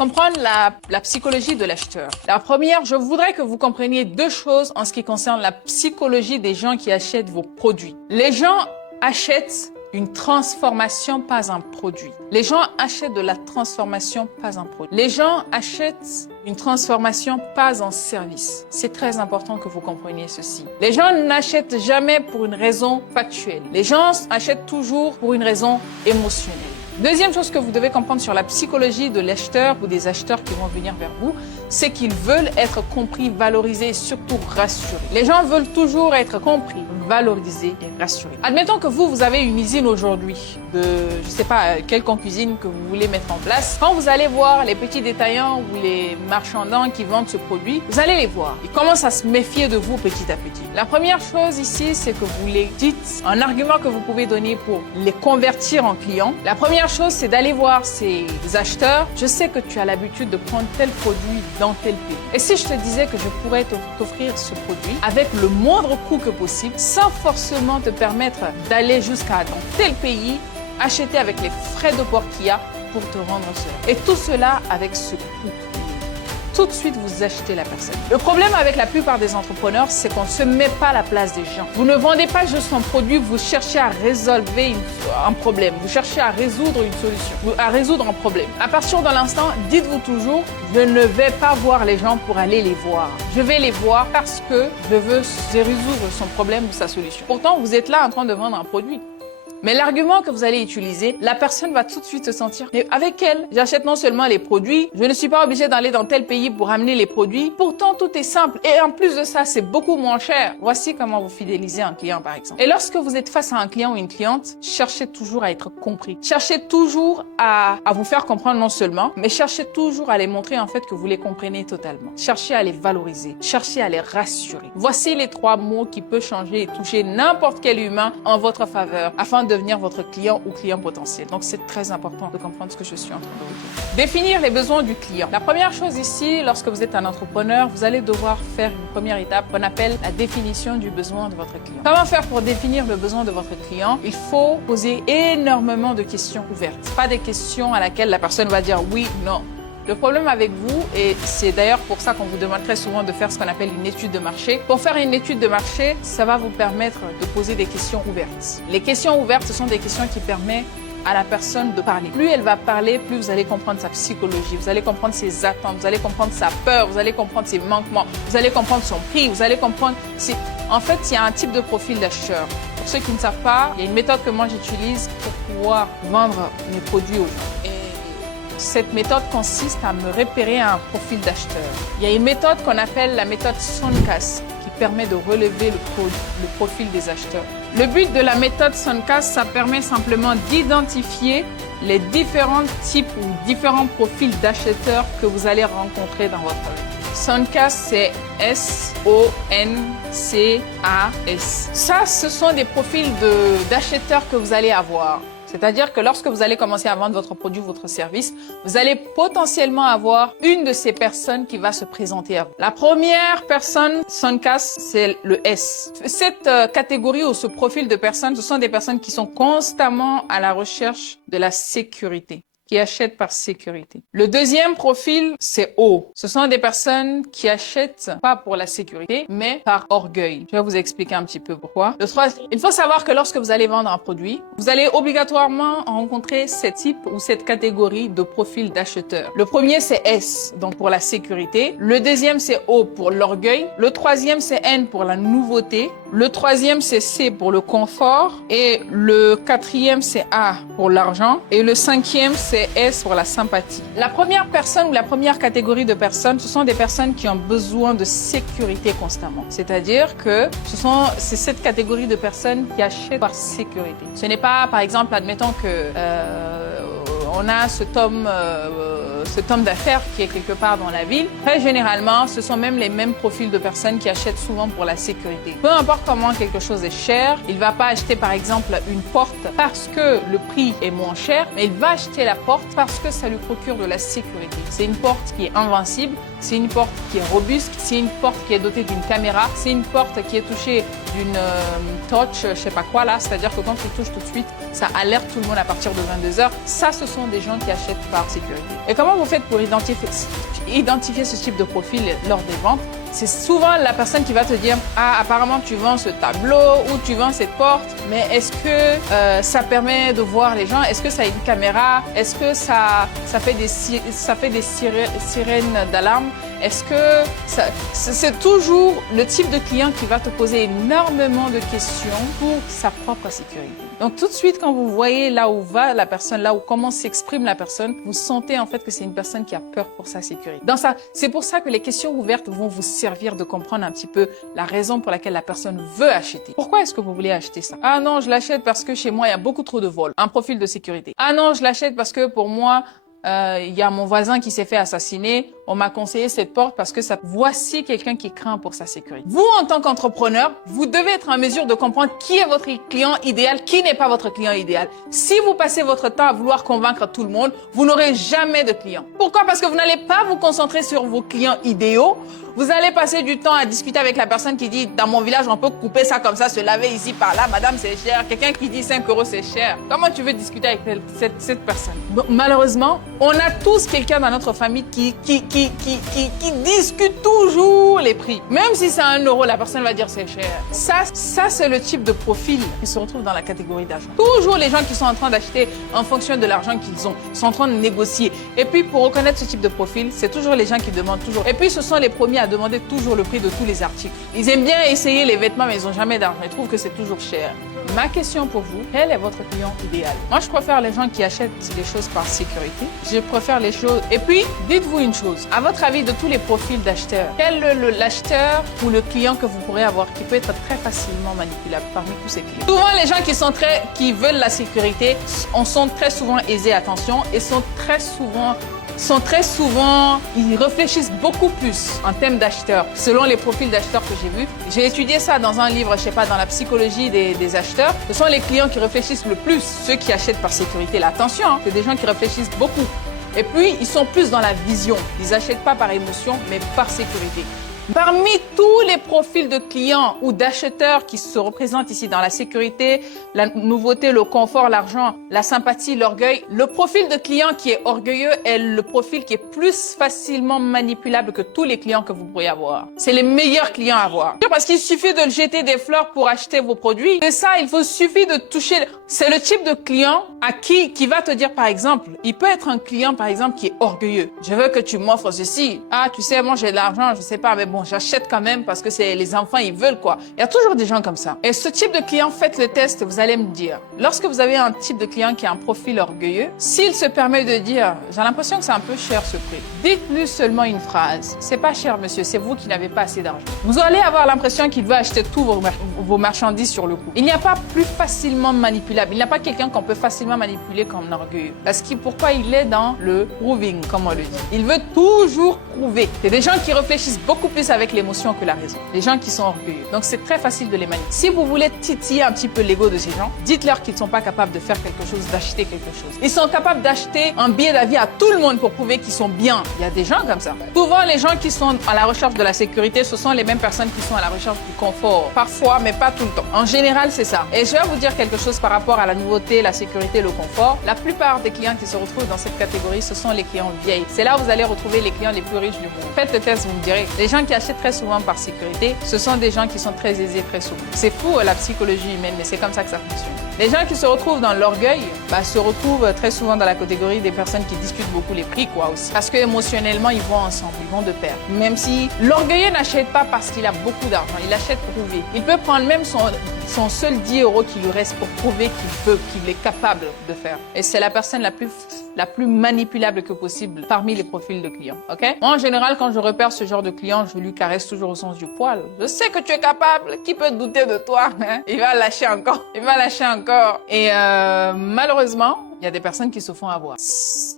Comprendre la psychologie de l'acheteur. La première, je voudrais que vous compreniez deux choses en ce qui concerne la psychologie des gens qui achètent vos produits. Les gens achètent une transformation, pas un produit. Les gens achètent de la transformation, pas un produit. Les gens achètent une transformation, pas un service. C'est très important que vous compreniez ceci. Les gens n'achètent jamais pour une raison factuelle. Les gens achètent toujours pour une raison émotionnelle. Deuxième chose que vous devez comprendre sur la psychologie de l'acheteur ou des acheteurs qui vont venir vers vous, c'est qu'ils veulent être compris, valorisés et surtout rassurés. Les gens veulent toujours être compris, valorisés et rassurés. Admettons que vous avez une usine aujourd'hui de, je sais pas, quelconque usine que vous voulez mettre en place. Quand vous allez voir les petits détaillants ou les marchands qui vendent ce produit, vous allez les voir. Ils commencent à se méfier de vous petit à petit. La première chose ici, c'est que vous les dites, un argument que vous pouvez donner pour les convertir en clients. La première chose, c'est d'aller voir ces acheteurs. Je sais que tu as l'habitude de prendre tel produit dans tel pays. Et si je te disais que je pourrais t'offrir ce produit avec le moindre coût que possible, sans forcément te permettre d'aller jusqu'à dans tel pays, acheter avec les frais de port qu'il y a pour te rendre cela. Et tout cela avec ce coût. Tout de suite, vous achetez la personne. Le problème avec la plupart des entrepreneurs, c'est qu'on ne se met pas à la place des gens. Vous ne vendez pas juste un produit, vous cherchez à résoudre un problème. Vous cherchez à résoudre une solution, à résoudre un problème. À partir de l'instant, dites-vous toujours, je ne vais pas voir les gens pour aller les voir. Je vais les voir parce que je veux résoudre son problème ou sa solution. Pourtant, vous êtes là en train de vendre un produit. Mais l'argument que vous allez utiliser, la personne va tout de suite se sentir, mais avec elle, j'achète non seulement les produits, je ne suis pas obligé d'aller dans tel pays pour amener les produits. Pourtant, tout est simple. Et en plus de ça, c'est beaucoup moins cher. Voici comment vous fidélisez un client, par exemple. Et lorsque vous êtes face à un client ou une cliente, cherchez toujours à être compris. Cherchez toujours à vous faire comprendre non seulement, mais cherchez toujours à les montrer en fait que vous les comprenez totalement. Cherchez à les valoriser. Cherchez à les rassurer. Voici les 3 mots qui peuvent changer et toucher n'importe quel humain en votre faveur afin de devenir votre client ou client potentiel. Donc, c'est très important de comprendre ce que je suis en train de vous dire. Définir les besoins du client. La première chose ici, lorsque vous êtes un entrepreneur, vous allez devoir faire une première étape qu'on appelle la définition du besoin de votre client. Comment faire pour définir le besoin de votre client? Il faut poser énormément de questions ouvertes. Pas des questions à laquelle la personne va dire oui, non. Le problème avec vous, et c'est d'ailleurs pour ça qu'on vous demande très souvent de faire ce qu'on appelle une étude de marché. Pour faire une étude de marché, ça va vous permettre de poser des questions ouvertes. Les questions ouvertes, ce sont des questions qui permettent à la personne de parler. Plus elle va parler, plus vous allez comprendre sa psychologie, vous allez comprendre ses attentes, vous allez comprendre sa peur, vous allez comprendre ses manquements, vous allez comprendre son prix, vous allez comprendre... En fait, il y a un type de profil d'acheteur. Pour ceux qui ne savent pas, il y a une méthode que moi j'utilise pour pouvoir vendre mes produits aux gens. Cette méthode consiste à me repérer un profil d'acheteur. Il y a une méthode qu'on appelle la méthode Suncast qui permet de relever le profil des acheteurs. Le but de la méthode Suncast, ça permet simplement d'identifier les différents types ou différents profils d'acheteurs que vous allez rencontrer dans votre vie. Suncast, c'est S-O-N-C-A-S. Ça, ce sont des profils d'acheteurs que vous allez avoir. C'est-à-dire que lorsque vous allez commencer à vendre votre produit, votre service, vous allez potentiellement avoir une de ces personnes qui va se présenter à vous. La première personne, Suncast, c'est le S. Cette catégorie ou ce profil de personnes, ce sont des personnes qui sont constamment à la recherche de la sécurité, qui achètent par sécurité. Le deuxième profil, c'est O. Ce sont des personnes qui achètent pas pour la sécurité, mais par orgueil. Je vais vous expliquer un petit peu pourquoi. Le troisième, il faut savoir que lorsque vous allez vendre un produit, vous allez obligatoirement rencontrer ce type ou cette catégorie de profil d'acheteur. Le premier, c'est S, donc pour la sécurité. Le deuxième, c'est O pour l'orgueil. Le troisième, c'est N pour la nouveauté. Le troisième, c'est C pour le confort. Et le quatrième, c'est A pour l'argent. Et le cinquième, c'est S pour la sympathie. La première personne ou la première catégorie de personnes, ce sont des personnes qui ont besoin de sécurité constamment. C'est-à-dire que c'est cette catégorie de personnes qui achètent par sécurité. Ce n'est pas, par exemple, admettons que on a cet homme d'affaires qui est quelque part dans la ville. Très généralement, ce sont même les mêmes profils de personnes qui achètent souvent pour la sécurité. Peu importe comment quelque chose est cher, il va pas acheter par exemple une porte parce que le prix est moins cher, mais il va acheter la porte parce que ça lui procure de la sécurité. C'est une porte qui est invincible, c'est une porte qui est robuste, c'est une porte qui est dotée d'une caméra, c'est une porte qui est touchée d'une touch, je sais pas quoi là, c'est-à-dire que quand tu touches tout de suite, ça alerte tout le monde à partir de 22h. Ça, ce sont des gens qui achètent par sécurité. Et comment vous faites pour identifier ce type de profil lors des ventes, c'est souvent la personne qui va te dire « Ah, apparemment, tu vends ce tableau ou tu vends cette porte, mais est-ce que ça permet de voir les gens? Est-ce que ça a une caméra? Est-ce que ça fait des sirènes d'alarme? Est-ce que ça... » C'est toujours le type de client qui va te poser énormément de questions pour sa propre sécurité. Donc, tout de suite, quand vous voyez là où va la personne, là où comment s'exprime la personne, vous sentez en fait que c'est une personne qui a peur pour sa sécurité. C'est pour ça que les questions ouvertes vont vous servir de comprendre un petit peu la raison pour laquelle la personne veut acheter. Pourquoi est-ce que vous voulez acheter ça? Ah non, je l'achète parce que chez moi, il y a beaucoup trop de vols. Un profil de sécurité. Ah non, je l'achète parce que pour moi, il y a mon voisin qui s'est fait assassiner. On m'a conseillé cette porte parce que ça... Voici quelqu'un qui craint pour sa sécurité. Vous, en tant qu'entrepreneur, vous devez être en mesure de comprendre qui est votre client idéal, qui n'est pas votre client idéal. Si vous passez votre temps à vouloir convaincre tout le monde, vous n'aurez jamais de clients. Pourquoi? Parce que vous n'allez pas vous concentrer sur vos clients idéaux. Vous allez passer du temps à discuter avec la personne qui dit « Dans mon village, on peut couper ça comme ça, se laver ici, par là. Madame, c'est cher. » Quelqu'un qui dit 5 €, c'est cher. Comment tu veux discuter avec cette personne? Donc, malheureusement, on a tous quelqu'un dans notre famille qui discute toujours les prix. Même si c'est 1 €, la personne va dire c'est cher. Ça c'est le type de profil qui se retrouve dans la catégorie d'argent. Toujours les gens qui sont en train d'acheter en fonction de l'argent qu'ils ont, sont en train de négocier. Et puis pour reconnaître ce type de profil, c'est toujours les gens qui demandent toujours. Et puis ce sont les premiers à demander toujours le prix de tous les articles. Ils aiment bien essayer les vêtements, mais ils n'ont jamais d'argent. Ils trouvent que c'est toujours cher. Ma question pour vous, quel est votre client idéal? Moi, je préfère les gens qui achètent les choses par sécurité. Je préfère les choses... Et puis, dites-vous une chose. À votre avis, de tous les profils d'acheteurs, quel est l'acheteur ou le client que vous pourrez avoir qui peut être très facilement manipulable parmi tous ces clients? Souvent, les gens qui veulent la sécurité sont très souvent aisés, attention, et sont très souvent, ils réfléchissent beaucoup plus en termes d'acheteurs, selon les profils d'acheteurs que j'ai vus. J'ai étudié ça dans un livre, je sais pas, dans la psychologie des acheteurs. Ce sont les clients qui réfléchissent le plus, ceux qui achètent par sécurité. Là, attention, hein, c'est des gens qui réfléchissent beaucoup. Et puis, ils sont plus dans la vision. Ils n'achètent pas par émotion, mais par sécurité. Parmi tous les profils de clients ou d'acheteurs qui se représentent ici dans la sécurité, la nouveauté, le confort, l'argent, la sympathie, l'orgueil, le profil de client qui est orgueilleux est le profil qui est plus facilement manipulable que tous les clients que vous pourriez avoir. C'est les meilleurs clients à avoir. Parce qu'il suffit de jeter des fleurs pour acheter vos produits. C'est ça, suffit de toucher. C'est le type de client à qui va te dire, par exemple, il peut être un client, par exemple, qui est orgueilleux. Je veux que tu m'offres ceci. Ah, tu sais, moi, j'ai de l'argent, je sais pas, mais bon, j'achète quand même parce que c'est les enfants, ils veulent quoi. Il y a toujours des gens comme ça. Et ce type de client, faites le test, vous allez me dire. Lorsque vous avez un type de client qui a un profil orgueilleux, s'il se permet de dire, j'ai l'impression que c'est un peu cher ce prix, dites-lui seulement une phrase. C'est pas cher, monsieur, c'est vous qui n'avez pas assez d'argent. Vous allez avoir l'impression qu'il veut acheter tous vos marchandises sur le coup. Il n'y a pas plus facilement manipulable. Il n'y a pas quelqu'un qu'on peut facilement manipuler comme orgueilleux. Parce que pourquoi il est dans le proving, comme on le dit. Il veut toujours prouver. C'est des gens qui réfléchissent beaucoup plus avec l'émotion que la raison. Les gens qui sont orgueilleux. Donc, c'est très facile de les manipuler. Si vous voulez titiller un petit peu l'ego de ces gens, dites-leur qu'ils ne sont pas capables de faire quelque chose, d'acheter quelque chose. Ils sont capables d'acheter un billet d'avion à tout le monde pour prouver qu'ils sont bien. Il y a des gens comme ça. Souvent, les gens qui sont à la recherche de la sécurité, ce sont les mêmes personnes qui sont à la recherche du confort. Parfois, mais pas tout le temps. En général, c'est ça. Et je vais vous dire quelque chose par rapport à la nouveauté, la sécurité, le confort. La plupart des clients qui se retrouvent dans cette catégorie, ce sont les clients vieilles. C'est là où vous allez retrouver les clients les plus riches du monde. Faites le test, vous me direz. Les gens qui achètent très souvent par sécurité, ce sont des gens qui sont très aisés très souvent. C'est fou la psychologie humaine, mais c'est comme ça que ça fonctionne. Les gens qui se retrouvent dans l'orgueil, se retrouvent très souvent dans la catégorie des personnes qui discutent beaucoup les prix, quoi, aussi. Parce que émotionnellement, ils vont ensemble, ils vont de pair. Même si l'orgueilleux n'achète pas parce qu'il a beaucoup d'argent, il achète pour prouver. Il peut prendre même son seul 10 € qui lui reste pour prouver qu'il peut, qu'il est capable de faire. Et c'est la personne la plus manipulable que possible parmi les profils de clients, ok? Moi, en général, quand je repère ce genre de client, je lui caresse toujours au sens du poil. Je sais que tu es capable. Qui peut douter de toi, hein? Il va lâcher encore. Il va lâcher encore. Et malheureusement, il y a des personnes qui se font avoir.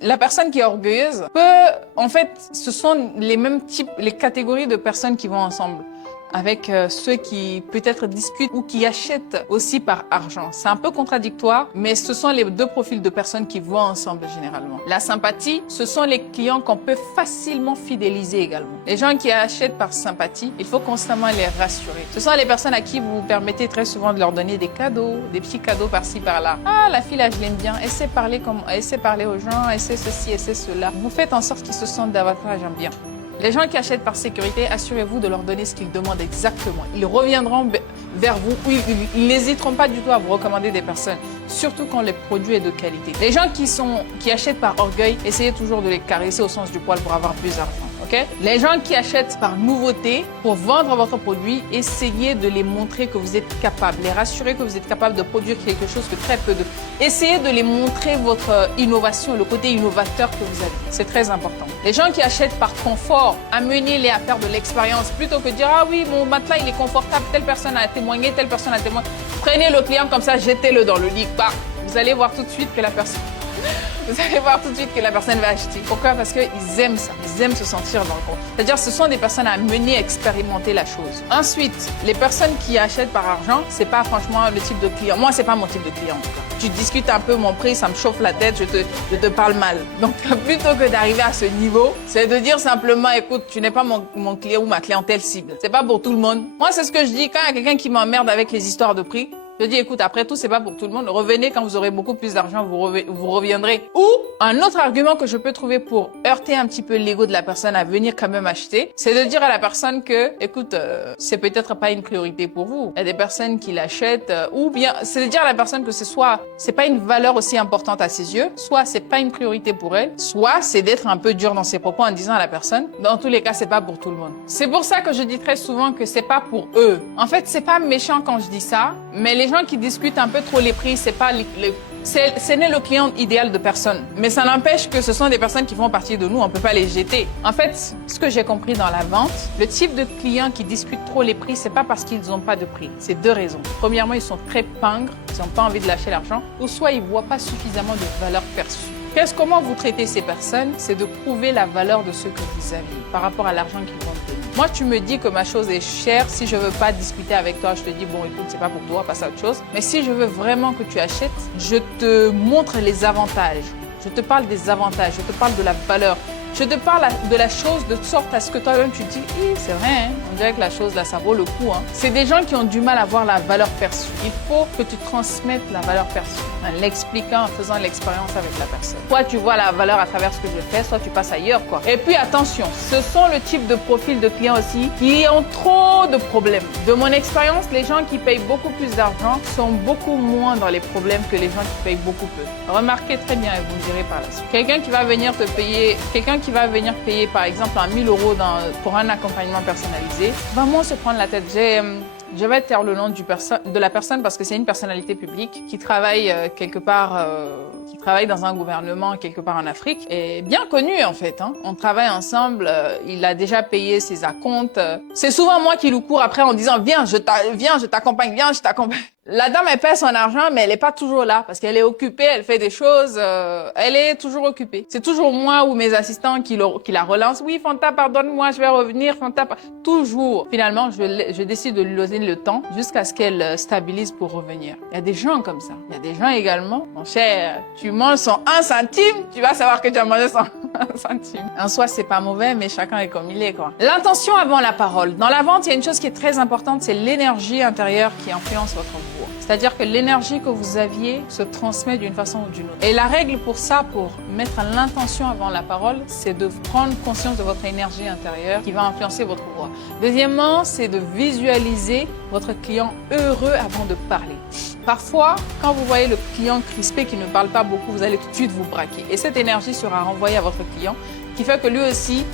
La personne qui est orgueilleuse peut, en fait, ce sont les mêmes types, les catégories de personnes qui vont ensemble. avec ceux qui peut-être discutent ou qui achètent aussi par argent. C'est un peu contradictoire, mais ce sont les deux profils de personnes qui vont ensemble généralement. La sympathie, ce sont les clients qu'on peut facilement fidéliser également. Les gens qui achètent par sympathie, il faut constamment les rassurer. Ce sont les personnes à qui vous permettez très souvent de leur donner des cadeaux, des petits cadeaux par-ci par-là. Ah, la fille là, je l'aime bien. Elle sait parler aux gens, elle sait ceci, elle sait cela. Vous faites en sorte qu'ils se sentent davantage bien. Les gens qui achètent par sécurité, assurez-vous de leur donner ce qu'ils demandent exactement. Ils reviendront vers vous ou ils n'hésiteront pas du tout à vous recommander des personnes, surtout quand le produit est de qualité. Les gens qui achètent par orgueil, essayez toujours de les caresser au sens du poil pour avoir plus d'argent. Okay? Les gens qui achètent par nouveauté pour vendre votre produit, essayez de les montrer que vous êtes capable, les rassurer que vous êtes capable de produire quelque chose que très peu de... Essayez de les montrer votre innovation, le côté innovateur que vous avez. C'est très important. Les gens qui achètent par confort, amenez-les à faire de l'expérience plutôt que de dire « Ah oui, mon matelas, il est confortable, telle personne a témoigné, telle personne a témoigné. » Prenez le client comme ça, jetez-le dans le lit. Bah, vous allez voir tout de suite que la personne... Vous allez voir tout de suite que la personne va acheter. Pourquoi? Parce qu'ils aiment ça. Ils aiment se sentir dans le compte. C'est-à-dire ce sont des personnes à mener à expérimenter la chose. Ensuite, les personnes qui achètent par argent, c'est pas franchement le type de client. Moi, c'est pas mon type de client en tout cas. Tu discutes un peu mon prix, ça me chauffe la tête, je te parle mal. Donc, plutôt que d'arriver à ce niveau, c'est de dire simplement, écoute, tu n'es pas mon client ou ma clientèle cible. C'est pas pour tout le monde. Moi, c'est ce que je dis quand il y a quelqu'un qui m'emmerde avec les histoires de prix. Je dis, écoute, après tout, c'est pas pour tout le monde. Revenez quand vous aurez beaucoup plus d'argent, vous reviendrez. Ou un autre argument que je peux trouver pour heurter un petit peu l'ego de la personne à venir quand même acheter, c'est de dire à la personne que, écoute, c'est peut-être pas une priorité pour vous. Il y a des personnes qui l'achètent, ou bien, c'est de dire à la personne que c'est pas une valeur aussi importante à ses yeux, soit c'est pas une priorité pour elle, soit c'est d'être un peu dur dans ses propos en disant à la personne, dans tous les cas, c'est pas pour tout le monde. C'est pour ça que je dis très souvent que c'est pas pour eux. En fait, c'est pas méchant quand je dis ça, mais les gens qui discutent un peu trop les prix, ce n'est le client idéal de personne. Mais ça n'empêche que ce sont des personnes qui font partie de nous, on ne peut pas les jeter. En fait, ce que j'ai compris dans la vente, le type de clients qui discutent trop les prix, c'est pas parce qu'ils n'ont pas de prix. C'est deux raisons. Premièrement, ils sont très pingres, ils n'ont pas envie de lâcher l'argent, ou soit ils ne voient pas suffisamment de valeur perçue. Comment vous traitez ces personnes? C'est de prouver la valeur de ce que vous avez par rapport à l'argent qu'ils vont te donner. Moi, tu me dis que ma chose est chère. Si je veux pas discuter avec toi, je te dis, bon, écoute, c'est pas pour toi, passe à autre chose. Mais si je veux vraiment que tu achètes, je te montre les avantages. Je te parle des avantages, je te parle de la valeur. Je te parle de la chose de sorte à ce que toi-même tu te dis, c'est vrai, hein, on dirait que la chose là, ça vaut le coup. Hein. C'est des gens qui ont du mal à voir la valeur perçue. Il faut que tu transmettes la valeur perçue en l'expliquant, en faisant l'expérience avec la personne. Soit tu vois la valeur à travers ce que je fais, soit tu passes ailleurs, quoi. Et puis attention, ce sont le type de profil de clients aussi qui ont trop de problèmes. De mon expérience, les gens qui payent beaucoup plus d'argent sont beaucoup moins dans les problèmes que les gens qui payent beaucoup peu. Remarquez très bien et vous me direz par la suite. Quelqu'un qui va venir payer par exemple 1 000 € pour un accompagnement personnalisé, va moins se prendre la tête. Je vais taire le nom de la personne parce que c'est une personnalité publique qui travaille quelque part, qui travaille dans un gouvernement quelque part en Afrique et bien connu en fait. Hein. On travaille ensemble, il a déjà payé ses acomptes. C'est souvent moi qui lui cours après en disant viens, je t'accompagne, viens, je t'accompagne. La dame, elle paie son argent, mais elle est pas toujours là parce qu'elle est occupée, elle fait des choses, elle est toujours occupée. C'est toujours moi ou mes assistants qui la relancent. Oui, Fanta, pardonne-moi, je vais revenir, Fanta. Toujours. Finalement, je décide de lui donner le temps jusqu'à ce qu'elle stabilise pour revenir. Il y a des gens comme ça. Il y a des gens également. Mon cher, tu manges son 1 centime, tu vas savoir que tu as mangé son 1 centime. En soi, c'est pas mauvais, mais chacun est comme il est, quoi. L'intention avant la parole. Dans la vente, il y a une chose qui est très importante, c'est l'énergie intérieure qui influence votre voix. C'est-à-dire que l'énergie que vous aviez se transmet d'une façon ou d'une autre. Et la règle pour ça, pour mettre l'intention avant la parole, c'est de prendre conscience de votre énergie intérieure qui va influencer votre voix. Deuxièmement, c'est de visualiser votre client heureux avant de parler. Parfois, quand vous voyez le client crispé qui ne parle pas beaucoup, vous allez tout de suite vous braquer. Et cette énergie sera renvoyée à votre client, qui fait que lui aussi,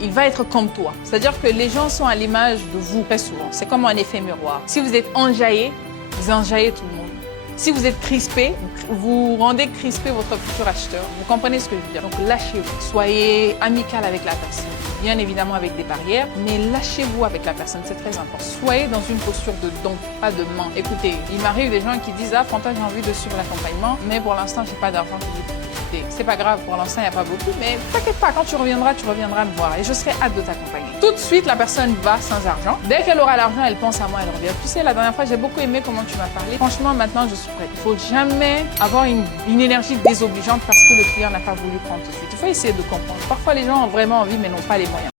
il va être comme toi. C'est-à-dire que les gens sont à l'image de vous très souvent. C'est comme un effet miroir. Si vous êtes enjaillé, vous enjaillez tout le monde. Si vous êtes crispé, vous rendez crispé votre futur acheteur. Vous comprenez ce que je veux dire? Donc lâchez-vous. Soyez amical avec la personne. Bien évidemment avec des barrières, mais lâchez-vous avec la personne, c'est très important. Soyez dans une posture de don, pas de main. Écoutez, il m'arrive des gens qui disent « Ah, Fanta, j'ai envie de suivre l'accompagnement, mais pour l'instant, j'ai pas d'argent pour vous. » C'est pas grave, pour l'instant, il n'y a pas beaucoup, mais t'inquiète pas, quand tu reviendras me voir et je serai hâte de t'accompagner. tout de suite, la personne va sans argent. Dès qu'elle aura l'argent, elle pense à moi, elle revient. Tu sais, la dernière fois, j'ai beaucoup aimé comment tu m'as parlé. Franchement, maintenant, je suis prête. Il faut jamais avoir une énergie désobligeante parce que le client n'a pas voulu prendre tout de suite. Il faut essayer de comprendre. Parfois, les gens ont vraiment envie, mais n'ont pas les moyens.